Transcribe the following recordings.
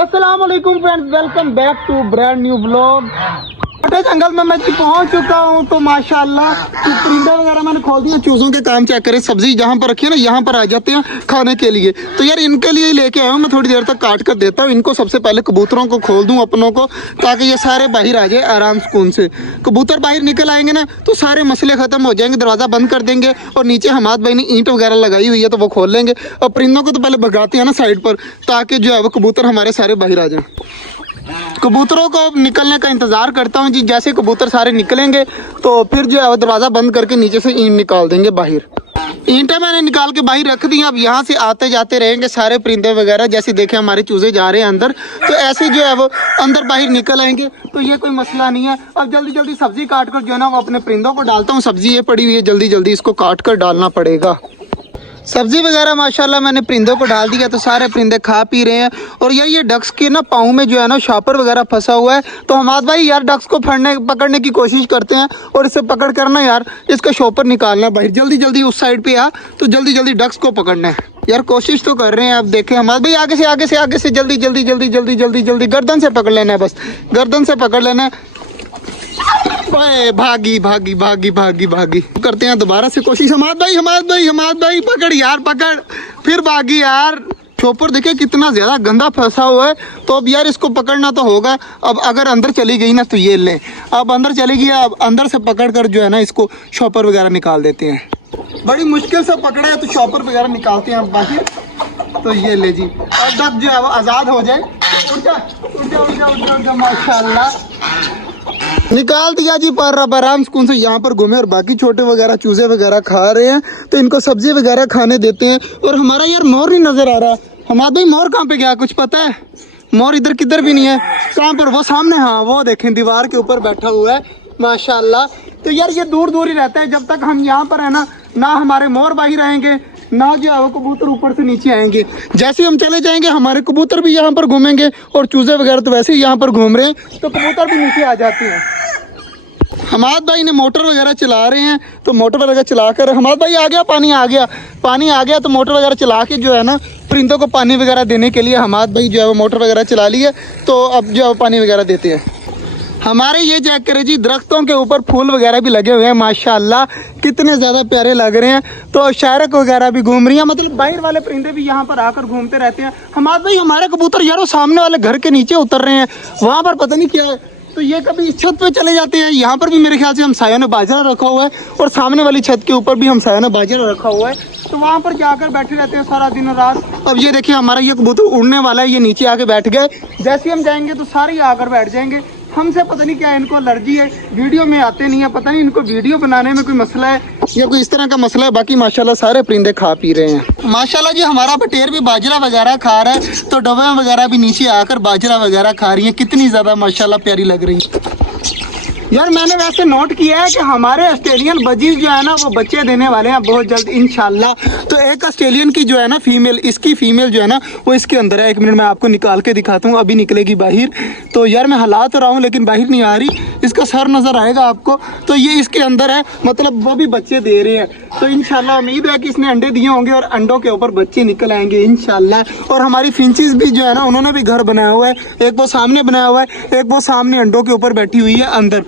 अस्सलाम वालेकुम friends, welcome back to brand new blog. जंगल में मैं पहुंच चुका हूं तो माशाल्लाह परिंदा वगैरह मैंने खोल दिया। चूजों के काम चेक करें, सब्जी जहां पर रखी है ना यहाँ पर आ जाते हैं खाने के लिए। तो यार इनके लिए लेके आया हूँ, मैं थोड़ी देर तक काट कर देता हूँ इनको। सबसे पहले कबूतरों को खोल दूँ अपनों को, ताकि ये सारे बाहर आ जाए आराम सुकून से। कबूतर बाहर निकल आएंगे ना तो सारे मसले खत्म हो जाएंगे। दरवाज़ा बंद कर देंगे और नीचे हमाद भाई ने ईंट वगैरह लगाई हुई है तो वो खोल लेंगे। और परिंदों को तो पहले भगाते हैं ना साइड पर, ताकि जो है वो कबूतर हमारे सारे बाहर आ जाए। कबूतरों को निकलने का इंतज़ार करता हूँ जी। जैसे कबूतर सारे निकलेंगे तो फिर जो है वो दरवाज़ा बंद करके नीचे से ईंट निकाल देंगे बाहर। ईंटें मैंने निकाल के बाहर रख दी। अब यहाँ से आते जाते रहेंगे सारे परिंदे वगैरह। जैसे देखे हमारे चूजे जा रहे हैं अंदर, तो ऐसे जो है वो अंदर बाहर निकल आएंगे, तो ये कोई मसला नहीं है। अब जल्दी जल्दी सब्जी काट कर जो है ना वो अपने परिंदों को डालता हूँ। सब्जी ये पड़ी हुई है, जल्दी जल्दी इसको काट कर डालना पड़ेगा। सब्जी वगैरह माशाल्लाह मैंने परिंदों को डाल दिया, तो सारे परिंदे खा पी रहे हैं। और ये डक्स के ना पाँव में जो है ना शॉपर वगैरह फंसा हुआ है। तो हमाद भाई यार डक्स को पकड़ने की कोशिश करते हैं और इसे पकड़ कर ना यार इसका शॉपर निकालना भाई। जल्दी जल्दी उस साइड पे आ, तो जल्दी जल्दी डक्स को पकड़ना है यार। कोशिश तो कर रहे हैं। अब देखें हमाद भाई आगे से जल्दी जल्दी जल्दी जल्दी जल्दी जल्दी गर्दन से पकड़ लेना है, बस गर्दन से पकड़ लेना है। भागी भागी भागी भागी भागी करते हैं दोबारा से कोशिश। हमाद भाई पकड़ यार, पकड़, फिर भागी यार। चोपर देखे कितना ज्यादा गंदा फंसा हुआ है। तो अब यार इसको पकड़ना तो होगा। अब अगर अंदर चली गई ना तो ये ले, अब अंदर चली गई, अब अंदर से पकड़ कर जो है ना इसको शॉपर वगैरह निकाल देते हैं। बड़ी मुश्किल से पकड़े हैं तो शॉपर वगैरह निकालते हैं बाहर। तो ये ले जी, अब डक जो है वो आज़ाद हो जाए। उठ जा माशाल्लाह, निकाल दिया जी। पर अब आराम सुकून से यहाँ पर घूमे। और बाकी छोटे वगैरह चूजे वगैरह खा रहे हैं, तो इनको सब्जी वगैरह खाने देते हैं। और हमारा यार मोर नहीं नजर आ रहा। हमारा भाई मोर कहाँ पे गया, कुछ पता है? मोर इधर किधर भी नहीं है। कहाँ पर? वो सामने, हाँ वो देखें दीवार के ऊपर बैठा हुआ है माशाल्लाह। तो यार ये दूर दूर ही रहता है। जब तक हम यहाँ पर है ना हमारे मोर बाहर आएंगे ना जो है वो कबूतर ऊपर से नीचे आएंगे। जैसे हम चले जाएंगे हमारे कबूतर भी यहाँ पर घूमेंगे। और चूजे वगैरह तो वैसे ही यहाँ पर घूम रहे हैं, तो कबूतर भी नीचे आ जाते हैं। हमाद भाई ने मोटर वगैरह चला रहे हैं, तो मोटर वगैरह चला कर हमाद भाई आ गया, पानी आ गया। तो मोटर वगैरह चला के जो है ना परिंदों को पानी वगैरह देने के लिए हमाद भाई जो है वो मोटर वगैरह चला ली है। तो अब जो है वो पानी वगैरह देते हैं। हमारे ये चेक करें जी, दरख्तों के ऊपर फूल वगैरह भी लगे हुए हैं माशाल्लाह, कितने ज़्यादा प्यारे लग रहे हैं। तो शायरक वगैरह भी घूम रही हैं, मतलब बाहर वाले परिंदे भी यहाँ पर आकर घूमते रहते हैं। हमारे भाई हमारे कबूतर यार वो सामने वाले घर के नीचे उतर रहे हैं, वहाँ पर पता नहीं क्या है। तो ये कभी इस छत पे चले जाते हैं। यहाँ पर भी मेरे ख्याल से हमसाया ने बाजरा रखा हुआ है, और सामने वाली छत के ऊपर भी हमसाया ने बाजरा रखा हुआ है। तो वहाँ पर जाकर बैठे रहते हैं सारा दिन और रात। अब ये देखिए हमारा ये कबूतर उड़ने वाला है, ये नीचे आके बैठ गए। जैसे हम जाएंगे तो सारे आकर बैठ जाएंगे। हमसे पता नहीं क्या इनको एलर्जी है, वीडियो में आते नहीं है। पता नहीं इनको वीडियो बनाने में कोई मसला है या कोई इस तरह का मसला है। बाकी माशाल्लाह सारे परिंदे खा पी रहे हैं माशाल्लाह जी। हमारा बटेर भी बाजरा वगैरह खा रहा है, तो डब्बे वगैरह भी नीचे आकर बाजरा वगैरह खा रही है। कितनी ज़्यादा माशाल्लाह प्यारी लग रही है यार। मैंने वैसे नोट किया है कि हमारे ऑस्ट्रेलियन बजीज जो है ना वो बच्चे देने वाले हैं बहुत जल्द इंशाल्लाह। तो एक ऑस्ट्रेलियन की जो है ना फीमेल, इसकी फीमेल जो है ना वो इसके अंदर है। 1 मिनट में आपको निकाल के दिखाता हूँ, अभी निकलेगी बाहर। तो यार मैं हिला तो रहा हूँ लेकिन बाहर नहीं आ रही। इसका सर नज़र आएगा आपको, तो ये इसके अंदर है, मतलब वो भी बच्चे दे रहे हैं। तो इंशाल्लाह उम्मीद है कि इसने अंडे दिए होंगे और अंडों के ऊपर बच्चे निकल आएंगे इंशाल्लाह। और हमारी फिंचेस भी जो है ना उन्होंने भी घर बनाया हुआ है। एक वो सामने बनाया हुआ है, एक वो सामने अंडों के ऊपर बैठी हुई है अंदर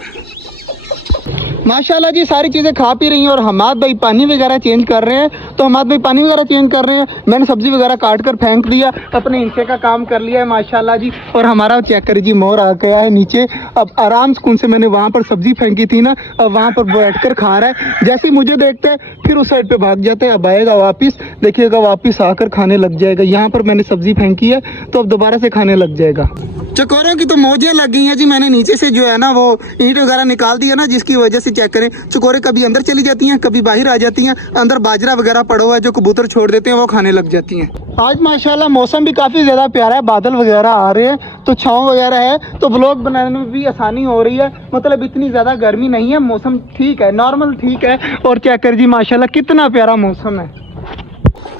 माशाल्लाह जी। सारी चीज़ें खा पी रही हैं। और हमाद भाई पानी वगैरह चेंज कर रहे हैं, तो हमाद भाई पानी वगैरह चेंज कर रहे हैं। मैंने सब्जी वगैरह काट कर फेंक दिया, अपने हिस्से का काम कर लिया है माशाल्लाह जी। और हमारा चेक करिए जी, मोर आ गया है नीचे। अब आराम सुकून से मैंने वहाँ पर सब्जी फेंकी थी ना, अब वहाँ पर बैठ कर खा रहा है। जैसे ही मुझे देखते हैं फिर उस साइड पर भाग जाता है। अब आएगा वापिस, देखिएगा वापिस आकर खाने लग जाएगा। यहाँ पर मैंने सब्जी फेंकी है तो अब दोबारा से खाने लग जाएगा। चकोरों की तो मौजें लग गई हैं जी। मैंने नीचे से जो है ना वो ईंट वगैरह निकाल दिया ना, जिसकी वजह से चेक करें चकोरे कभी अंदर चली जाती हैं, कभी बाहर आ जाती हैं। अंदर बाजरा वगैरह पड़ा हुआ है जो कबूतर छोड़ देते हैं, वो खाने लग जाती हैं। आज माशाल्लाह मौसम भी काफ़ी ज़्यादा प्यारा है, बादल वगैरह आ रहे हैं, तो छाँव वगैरह है, तो व्लॉग बनाने में भी आसानी हो रही है। मतलब इतनी ज़्यादा गर्मी नहीं है, मौसम ठीक है, नॉर्मल ठीक है। और चेक कर जी माशाल्लाह कितना प्यारा मौसम है।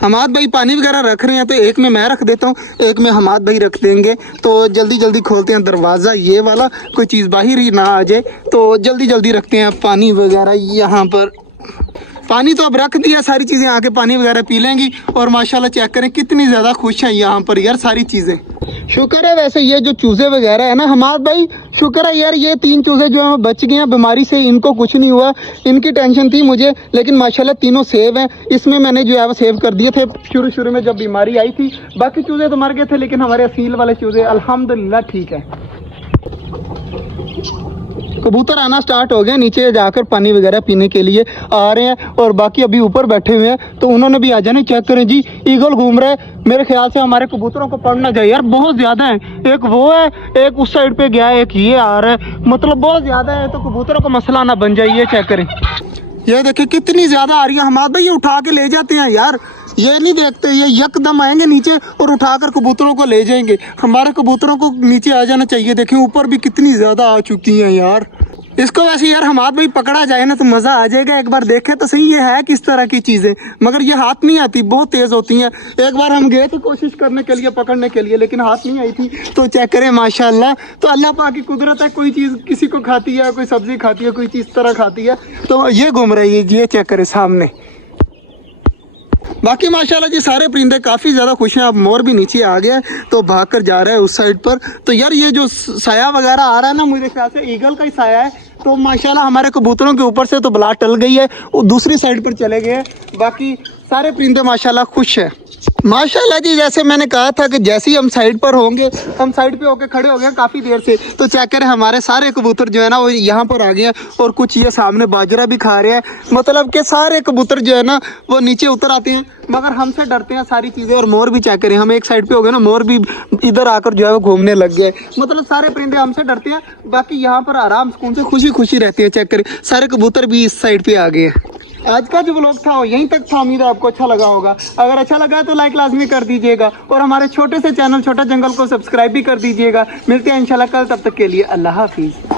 हमाद भाई पानी वगैरह रख रहे हैं, तो एक में मैं रख देता हूँ, एक में हमाद भाई रख देंगे। तो जल्दी जल्दी खोलते हैं दरवाज़ा ये वाला, कोई चीज़ बाहर ही ना आ जाए। तो जल्दी जल्दी रखते हैं पानी वगैरह यहाँ पर। पानी तो अब रख दिया, सारी चीज़ें आके पानी वगैरह पी लेंगी। और माशाल्लाह चेक करें कितनी ज़्यादा खुश हैं यहाँ पर यार सारी चीज़ें। शुक्र है वैसे ये जो चूज़े वगैरह है ना हमाद भाई, शुक्र है यार ये 3 चूज़े जो हैं बच गए हैं बीमारी से, इनको कुछ नहीं हुआ। इनकी टेंशन थी मुझे, लेकिन माशाल्लाह तीनों सेव हैं। इसमें मैंने जो है वो सेव कर दिए थे शुरू में जब बीमारी आई थी। बाकी चूज़े तो मर गए थे, लेकिन हमारे असील वाले चूज़े अल्हम्दुलिल्लाह ठीक है। कबूतर आना स्टार्ट हो गए, नीचे जाकर पानी वगैरह पीने के लिए आ रहे हैं। और बाकी अभी ऊपर बैठे हुए हैं, तो उन्होंने भी आ जाना। चेक करें जी, ईगल घूम रहा है। मेरे ख्याल से हमारे कबूतरों को पड़ना चाहिए यार, बहुत ज़्यादा है। एक वो है, एक उस साइड पे गया है, एक ये आ रहा है, मतलब बहुत ज़्यादा है। तो कबूतरों का मसला ना बन जाए। ये चेक करें, ये देखिए कितनी ज़्यादा आ रही है। हमारे भाई ये उठा के ले जाते हैं यार, ये नहीं देखते, ये यकदम आएंगे नीचे और उठाकर कबूतरों को ले जाएंगे। हमारे कबूतरों को नीचे आ जाना चाहिए। देखें ऊपर भी कितनी ज़्यादा आ चुकी हैं यार। इसको वैसे यार हमाद भाई पकड़ा जाए ना तो मज़ा आ जाएगा। एक बार देखे तो सही ये है किस तरह की चीज़ें, मगर ये हाथ नहीं आती, बहुत तेज़ होती हैं। एक बार हम गए थे कोशिश करने के लिए, पकड़ने के लिए, लेकिन हाथ नहीं आई थी। तो चेक करें माशाल्लाह, तो अल्लाह पाक की कुदरत है। कोई चीज़ किसी को खाती है, कोई सब्ज़ी खाती है, कोई चीज़ तरह खाती है। तो ये घूम रही है, ये चेक करें सामने। बाकी माशाल्लाह जी सारे परिंदे काफ़ी ज़्यादा खुश हैं। अब मोर भी नीचे आ गया है, तो भाग कर जा रहा है उस साइड पर। तो यार ये जो साया वगैरह आ रहा है ना, मुझे ख्याल से ईगल का ही साया है। तो माशाल्लाह हमारे कबूतरों के ऊपर से तो बला टल गई है, वो दूसरी साइड पर चले गए। बाकी सारे परिंदे माशाल्लाह खुश है। माशाल्लाह जी, जैसे मैंने कहा था कि जैसे ही हम साइड पर होंगे, हम साइड पे होके खड़े हो गए काफ़ी देर से। तो चेक करें हमारे सारे कबूतर जो है ना वो यहाँ पर आ गए हैं। और कुछ ये सामने बाजरा भी खा रहे हैं। मतलब कि सारे कबूतर जो है ना वो नीचे उतर आते हैं, मगर हमसे डरते हैं सारी चीज़ें। और मोर भी चेक करें, हम एक साइड पे हो गए ना, मोर भी इधर आकर जो है वो घूमने लग गए। मतलब सारे परिंदे हमसे डरते हैं, बाकी यहाँ पर आराम सुकून से खुशी खुशी रहती है। चेक करें सारे कबूतर भी इस साइड पे आ गए हैं। आज का जो व्लॉग था वो यहीं तक था। उम्मीद है आपको अच्छा लगा होगा। अगर अच्छा लगा है तो लाइक लाजमी कर दीजिएगा, और हमारे छोटे से चैनल छोटा जंगल को सब्सक्राइब भी कर दीजिएगा। मिलते हैं इंशाल्लाह कल, तब तक के लिए अल्लाह हाफिज़।